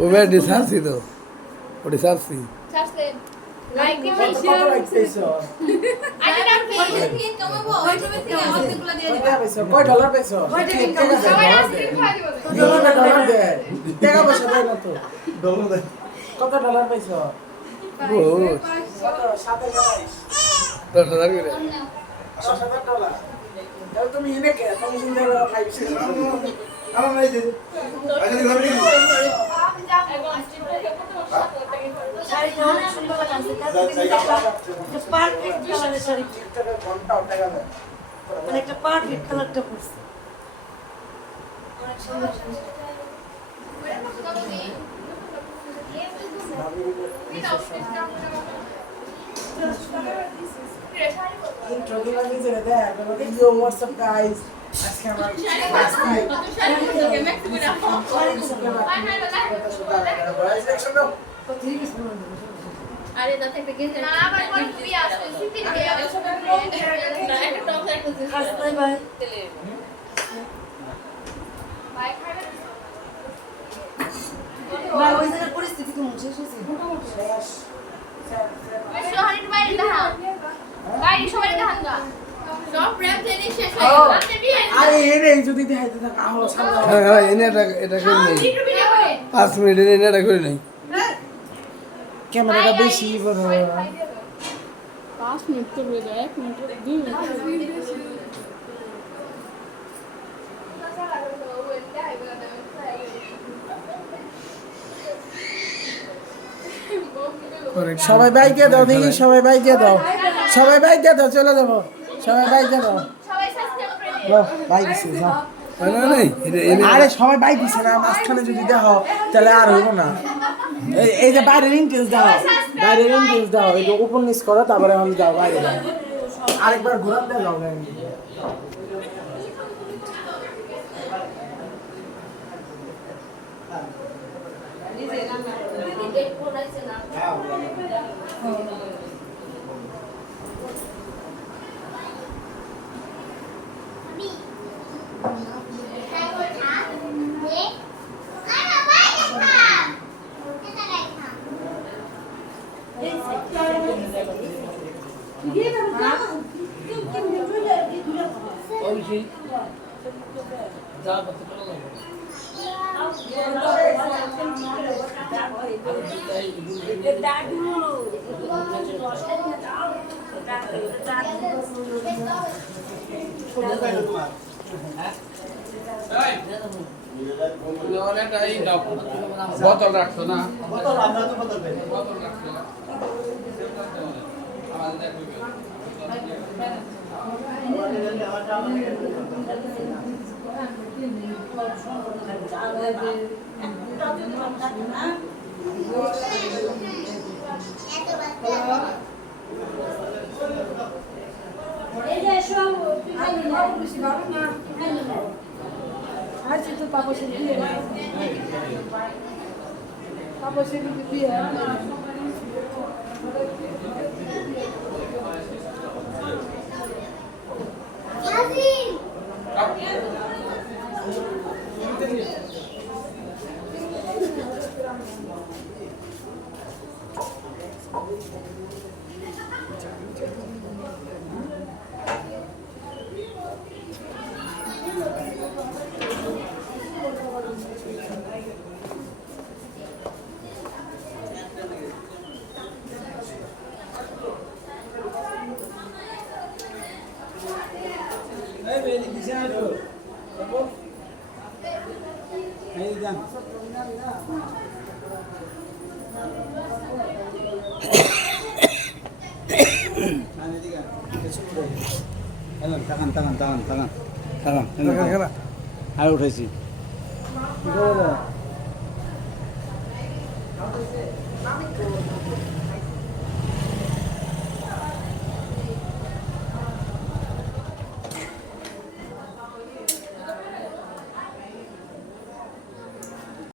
ও ব্যাডি সারছি তো ওটি সারছি ছাড়ছে লাইক দিন কত লাইক পেয়েছো? আগে ডাক দিন কমাবো ওই তুমি থেকে অর্ধেকগুলো দিয়ে দিবা কয় ডলার পেয়েছো? সবাই আইসক্রিম খাওয়া দিব ডলার দে। টাকা পয়সা দেয় না তো। কত ডলার পেয়েছো? বহুত কত? 7,000 10,000 করে 10,000 ডলার। তাহলে তুমি এনে কে? তুমি চিন্তা করো খাইছো। আমার নাই দে। শাড়িটা অনেক সুন্দর লাগছে পারফেক্ট কালারের শাড়ি ঘন্টা টাকা দেয়। মানে একটা পারফেক্ট কালারটা পড়ছে অনেক সুন্দর শাড়ি ইন্ট্রো দিলা নিজে দেখ বলো ইউ হোয়াটসঅ্যাপ গাইস আজকে আমার আরে দাতে একটা গেঞ্জি না আবার কোন ফ্রি আছে সিটির গে না একটা টপ একটা হাসতে ভাই ভাই খাবে ভাই ওই জায়গার পরিস্থিতি কেমন শেষ হয়েছে ওই শহরের বাইরে দেখা বাইরে সবাই দেখান গা সব প্রেম জেনে শেষ হয়ে গেল আপনি বিয়ে আরে এরে যদি দেখাইতে থাক আহো সামনে হ্যাঁ হ্যাঁ এনে এটা করে নেই একটু ভিডিও করে 5 মিনিট এনে এটা করে নেই ক্যামেরাটা বেশি বড় 5 মিনিট চলবে 1 মিনিট 2 মিনিট সবাই বাইকে দাও দেখি সবাই বাইকে দাও সবাই বাইকে দাও চলে যাবো সবাই বাইকে দাও সবাই সাবস্ক্রাইব করে দিন লো বাইক দিছে যাও না নাই এটা এনে আরে সবাই বাইক দিছে না মাঝখানে যদি দেখো তাহলে আর হইব না এই যে বাইরের ইন্টেন্স দাও বাইরের ইন্টেন্স দাও এই যে ওপেন নিস করো তারপরে আমি যাও বাইরে যাও আরেকবার ঘোরান দিয়ে যাও গাইন বোতল রাখছো না বোতল আমরা তো বোতল পেয়ে বোতল রাখছো না আর উঠেছি আমি